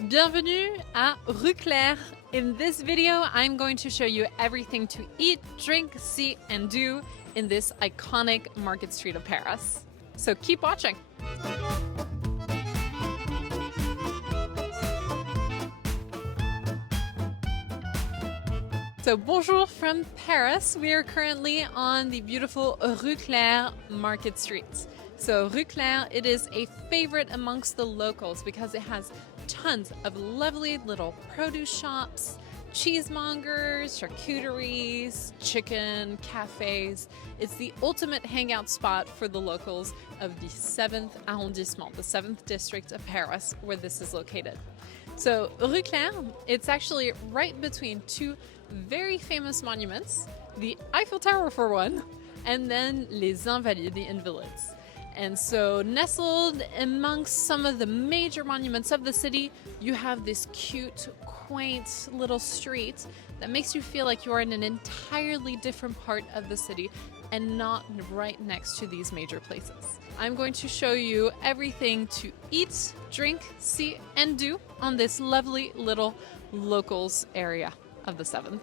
Bienvenue à Rue Cler. In this video, I'm going to show you everything to eat, drink, see, and do in this iconic market street of Paris. So keep watching. So bonjour from Paris. We are currently on the beautiful Rue Clear market street. So Rue Clear, it is a favorite amongst the locals because it has tons of lovely little produce shops, cheesemongers, charcuteries, chicken, cafes. It's the ultimate hangout spot for the locals of the 7th arrondissement, the 7th district of Paris, where this is located. So Rue Clear, it's actually right between two very famous monuments, the Eiffel Tower for one, and then Les Invalides, the Invalides. And so nestled amongst some of the major monuments of the city, you have this cute, quaint little street that makes you feel like you're in an entirely different part of the city and not right next to these major places. I'm going to show you everything to eat, drink, see, and do on this lovely little locals area of the 7th.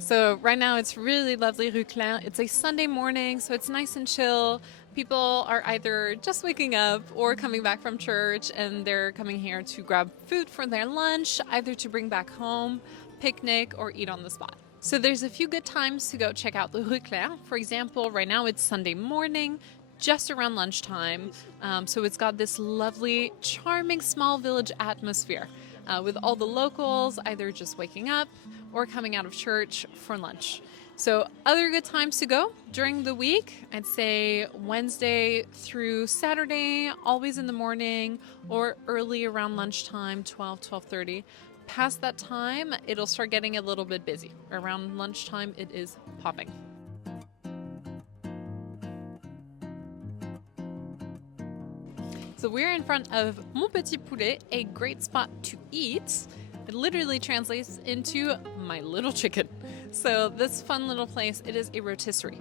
So right now it's really lovely Rue Clear. It's a Sunday morning, so it's nice and chill. People are either just waking up or coming back from church, and they're coming here to grab food for their lunch, either to bring back home, picnic, or eat on the spot. So there's a few good times to go check out the Rue Clear. For example, right now it's Sunday morning, just around lunchtime. So it's got this lovely, charming small village atmosphere with all the locals either just waking up or coming out of church for lunch. So other good times to go during the week, I'd say Wednesday through Saturday, always in the morning or early around lunchtime, 12:30. Past that time, it'll start getting a little bit busy. Around lunchtime, it is popping. So we're in front of Mon Petit Poulet, a great spot to eat. It literally translates into my little chicken. So this fun little place, it is a rotisserie.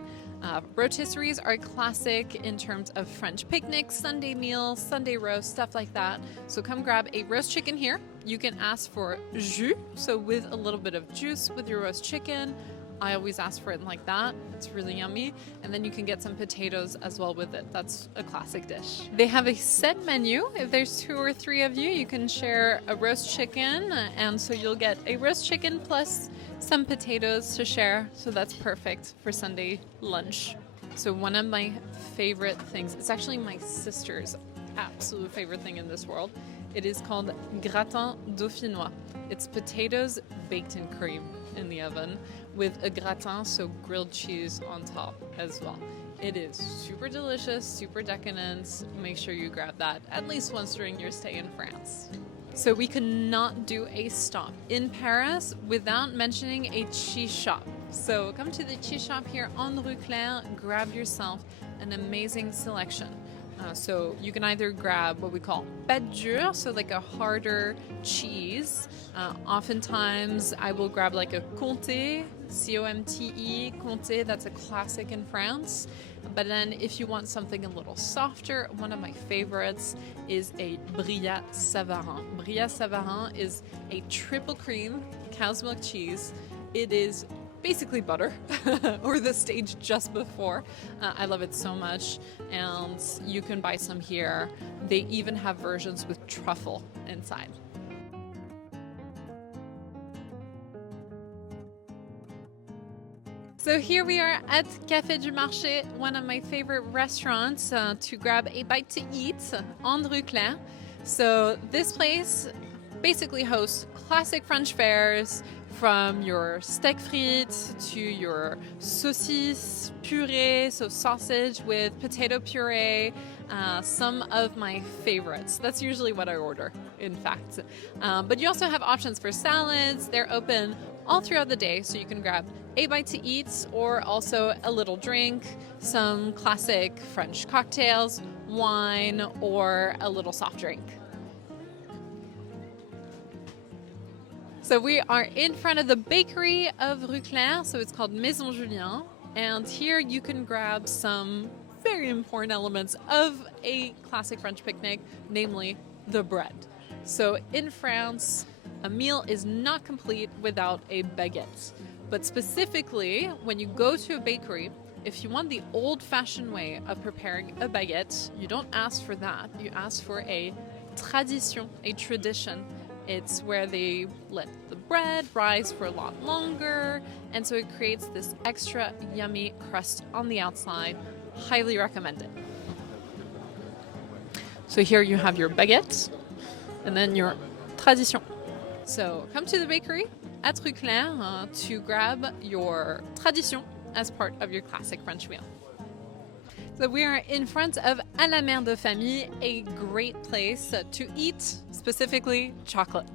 Rotisseries are classic in terms of French picnics, Sunday meals, Sunday roast, stuff like that. So come grab a roast chicken here. You can ask for jus, so with a little bit of juice with your roast chicken. I always ask for it like that. It's really yummy. And then you can get some potatoes as well with it. That's a classic dish. They have a set menu. If there's 2 or 3 of you, you can share a roast chicken. And so you'll get a roast chicken plus some potatoes to share. So that's perfect for Sunday lunch. So one of my favorite things, it's actually my sister's absolute favorite thing in this world. It is called gratin dauphinois. It's potatoes baked in cream in the oven with a gratin, so grilled cheese on top as well. It is super delicious, super decadent. Make sure you grab that at least once during your stay in France. So we could not do a stop in Paris without mentioning a cheese shop. So come to the cheese shop here on Rue Clear, grab yourself an amazing selection. So you can either grab what we call pâte dure, so like a harder cheese. Oftentimes I will grab like a Comté, C-O-M-T-E, Comté, that's a classic in France. But then if you want something a little softer, one of my favorites is a Brillat Savarin. Brillat Savarin is a triple cream cow's milk cheese. It is basically butter or the stage just before. I love it so much, and you can buy some here. They even have versions with truffle inside. So here we are at Café du Marché, one of my favorite restaurants to grab a bite to eat on Rue Cler. So this place basically hosts classic French fares, from your steak frites to your saucisse puree, so sausage with potato puree, some of my favorites. That's usually what I order, in fact. But you also have options for salads. They're open all throughout the day, so you can grab a bite to eat or also a little drink, some classic French cocktails, wine, or a little soft drink. So we are in front of the bakery of Rue Clear, so it's called Maison Julien. And here you can grab some very important elements of a classic French picnic, namely the bread. So in France, a meal is not complete without a baguette. But specifically, when you go to a bakery, if you want the old-fashioned way of preparing a baguette, you don't ask for that. You ask for a tradition, a tradition. It's where they let the bread rise for a lot longer, and so it creates this extra yummy crust on the outside. Highly recommend it. So here you have your baguette, and then your tradition. So come to the bakery at Rue Cler to grab your tradition as part of your classic French meal. So we are in front of À la Mère de Famille, a great place to eat, specifically chocolate.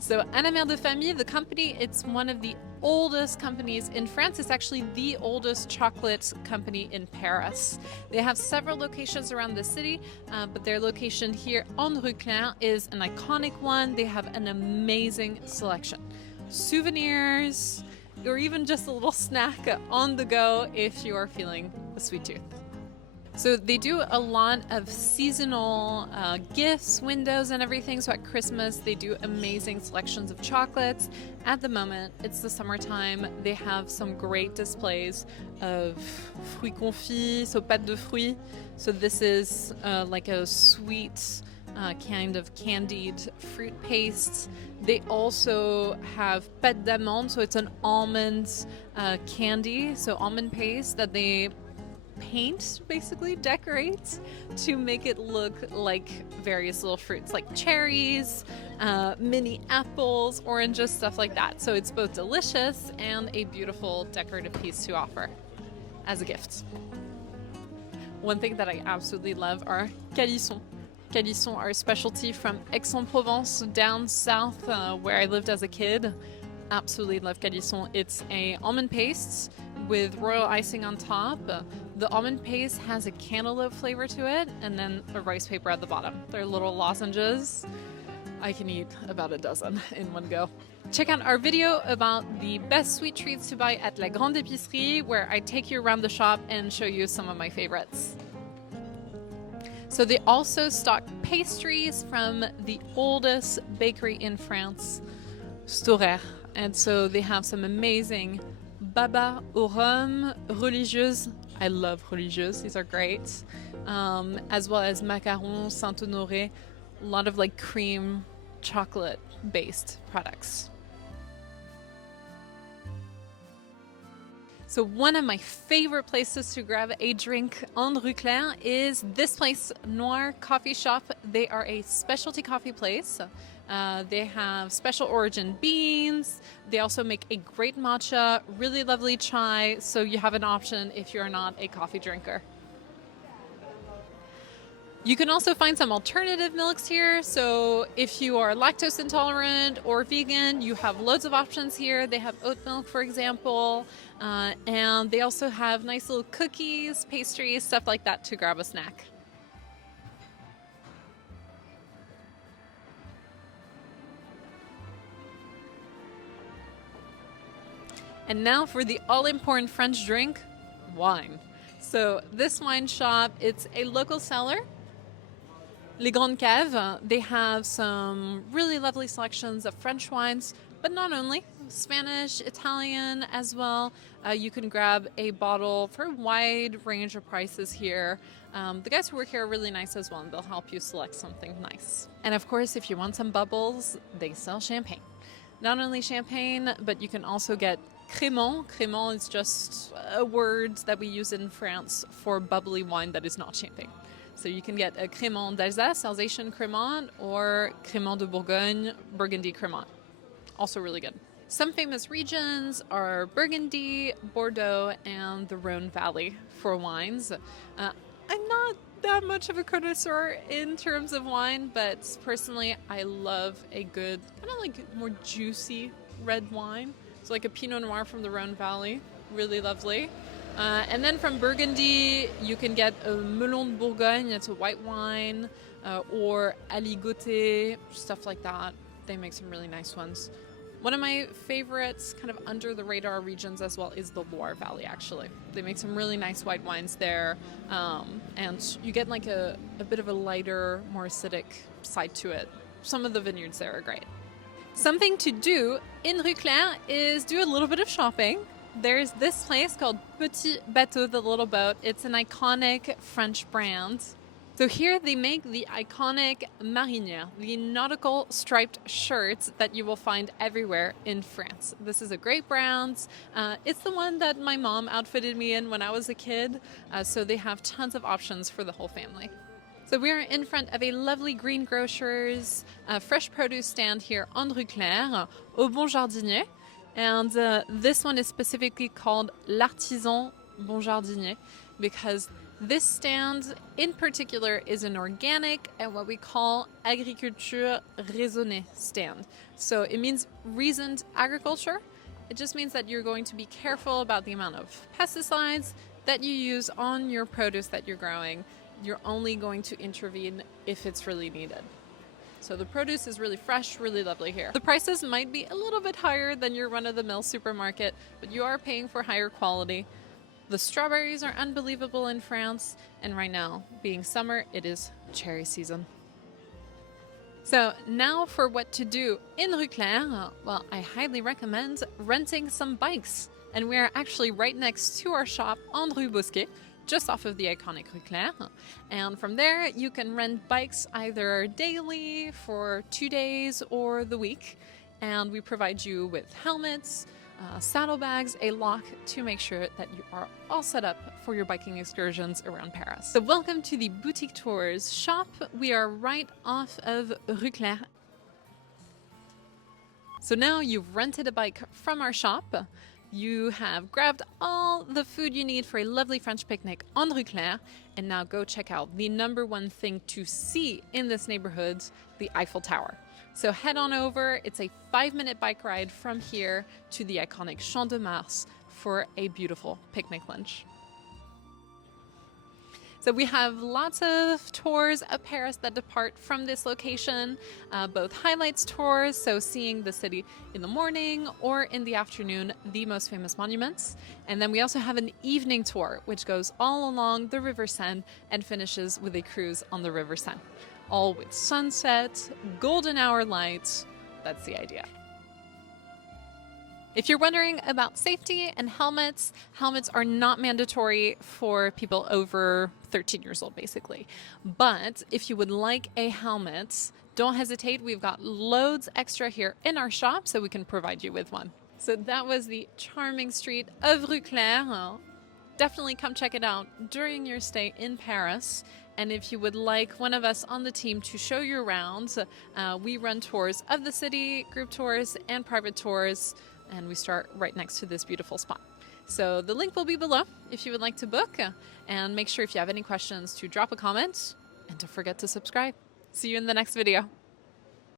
So À la Mère de Famille, the company, it's one of the oldest companies in France. It's actually the oldest chocolate company in Paris. They have several locations around the city, but their location here on Rue Clear is an iconic one. They have an amazing selection. Souvenirs, or even just a little snack on the go if you are feeling a sweet tooth. So they do a lot of seasonal gifts, windows, and everything. So at Christmas, they do amazing selections of chocolates. At the moment, it's the summertime. They have some great displays of fruits confits, so pâte de fruits. So this is like a sweet kind of candied fruit paste. They also have pâte d'amande, so it's an almond candy, so almond paste that they paint, basically decorate to make it look like various little fruits like cherries, mini apples, oranges, stuff like that. So it's both delicious and a beautiful decorative piece to offer as a gift. One thing that I absolutely love are calissons. Calissons are a specialty from Aix-en-Provence down south where I lived as a kid. Absolutely love calissons. It's a almond paste with royal icing on top. The almond paste has a cantaloupe flavor to it, and then a rice paper at the bottom. They're little lozenges. I can eat about a dozen in one go. Check out our video about the best sweet treats to buy at La Grande Épicerie, where I take you around the shop and show you some of my favorites. So they also stock pastries from the oldest bakery in France, Storer. And so they have some amazing baba au rhum, religieuses. I love religieuses, these are great. As well as macarons, Saint-Honoré, a lot of like cream, chocolate based products. So one of my favorite places to grab a drink on Rue Clear is this place, Noir Coffee Shop. They are a specialty coffee place. They have special origin beans. They also make a great matcha, really lovely chai, so you have an option if you're not a coffee drinker. You can also find some alternative milks here. So if you are lactose intolerant or vegan, you have loads of options here. They have oat milk, for example, and they also have nice little cookies, pastries, stuff like that to grab a snack. And now for the all-important French drink, wine. So this wine shop, it's a local seller. Les Grandes Caves, they have some really lovely selections of French wines, but not only, Spanish, Italian as well. You can grab a bottle for a wide range of prices here. The guys who work here are really nice as well, and they'll help you select something nice. And of course, if you want some bubbles, they sell champagne. Not only champagne, but you can also get Cramming. Cramming is just a word that we use in France for bubbly wine that is not champagne. So you can get a Cramming d'Alsace, Alsatian Cramming, or Cramming de Bourgogne, Burgundy Cramming. Also really good. Some famous regions are Burgundy, Bordeaux, and the Rhone Valley for wines. I'm not that much of a connoisseur in terms of wine, but personally I love a good, kind of like more juicy red wine. So like a Pinot Noir from the Rhone Valley, really lovely. And then from Burgundy, you can get a Melon de Bourgogne, it's a white wine, or Aligoté, stuff like that. They make some really nice ones. One of my favorites, kind of under the radar regions as well, is the Loire Valley, actually. They make some really nice white wines there, and you get like a bit of a lighter, more acidic side to it. Some of the vineyards there are great. Something to do in Rue Clear is do a little bit of shopping. There's this place called Petit Bateau, the little boat. It's an iconic French brand. So here they make the iconic marinière, the nautical striped shirts that you will find everywhere in France. This is a great brand. It's the one that my mom outfitted me in when I was a kid. So they have tons of options for the whole family. So we are in front of a lovely green grocer's fresh produce stand here on Rue Clear, au Bon Jardinier. And this one is specifically called l'Artisan Bon Jardinier because this stand in particular is an organic and what we call agriculture raisonnée stand. So it means reasoned agriculture. It just means that you're going to be careful about the amount of pesticides that you use on your produce that you're growing. You're only going to intervene if it's really needed. So the produce is really fresh, really lovely here. The prices might be a little bit higher than your run-of-the-mill supermarket, but you are paying for higher quality. The strawberries are unbelievable in France, and right now, being summer, it is cherry season. So now for what to do in Rue Clear, well, I highly recommend renting some bikes. And we are actually right next to our shop on Rue Bosquet, just off of the iconic Rue Clear. And from there, you can rent bikes either daily for 2 days or the week. And we provide you with helmets, saddlebags, a lock to make sure that you are all set up for your biking excursions around Paris. So welcome to the Boutique Tours shop. We are right off of Rue Cler. So now you've rented a bike from our shop. You have grabbed all the food you need for a lovely French picnic on Rue Clear, and now go check out the #1 thing to see in this neighborhood, the Eiffel Tower. So head on over. It's a 5-minute bike ride from here to the iconic Champ de Mars for a beautiful picnic lunch. So we have lots of tours of Paris that depart from this location, both highlights tours, so seeing the city in the morning or in the afternoon, the most famous monuments. And then we also have an evening tour, which goes all along the River Seine and finishes with a cruise on the River Seine. All with sunset, golden hour lights. That's the idea. If you're wondering about safety and helmets, helmets are not mandatory for people over 13 years old, basically. But if you would like a helmet, don't hesitate. We've got loads extra here in our shop, so we can provide you with one. So that was the charming street of Rue Clear. Definitely come check it out during your stay in Paris. And if you would like one of us on the team to show you around, we run tours of the city, group tours, and private tours. And we start right next to this beautiful spot. So the link will be below if you would like to book. And make sure if you have any questions to drop a comment and don't forget to subscribe. See you in the next video.